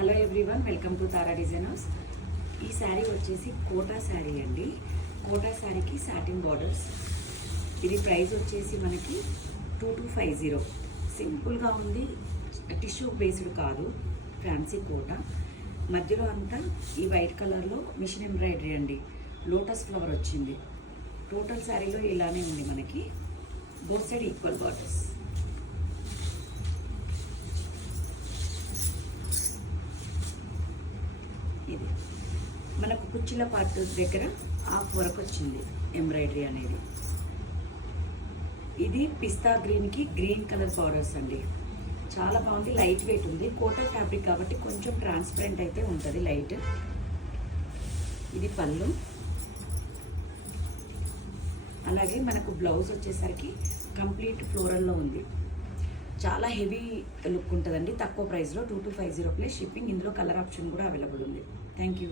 Hello everyone, welcome to Tara designers. ఈ శారీ వచ్చేసి quota sari అండి. కోటా శారీకి సాటిన్ బార్డర్స్. ఇది ప్రైస్ వచ్చేసి మనకి 2250. సింపుల్గా ఉంది, టిష్యూ బేస్డ్ కాదు, ఫ్యాన్సీ కోటా. మధ్యలో అంతా ఈ వైట్ కలర్లో మిషన్ ఎంబ్రాయిడరీ అండి, లోటస్ ఫ్లవర్ వచ్చింది. టోటల్ శారీలో ఇలానే ఉంది మనకి. Both side equal borders. ఇది మనకు కుచ్చిళ్ళ పార్ట్ దగ్గర హాఫ్ వరకు వచ్చింది ఎంబ్రాయిడరీ అనేది. ఇది పిస్తా గ్రీన్కి గ్రీన్ కలర్ బార్డర్స్ అండి. చాలా బాగుంది, లైట్ వెయిట్ ఉంది. కోటన్ ఫ్యాబ్రిక్ కాబట్టి కొంచెం ట్రాన్స్పరెంట్ అయితే ఉంటుంది, లైట్. ఇది పళ్ళు. అలాగే మనకు బ్లౌజ్ వచ్చేసరికి కంప్లీట్ ఫ్లోరల్లో ఉంది. చాలా హెవీ లుక్ ఉంటుందండి, తక్కువ ప్రైస్లో. 2250 ప్లస్ షిప్పింగ్. ఇందులో కలర్ ఆప్షన్ కూడా అవైలబుల్ ఉంది. Thank you.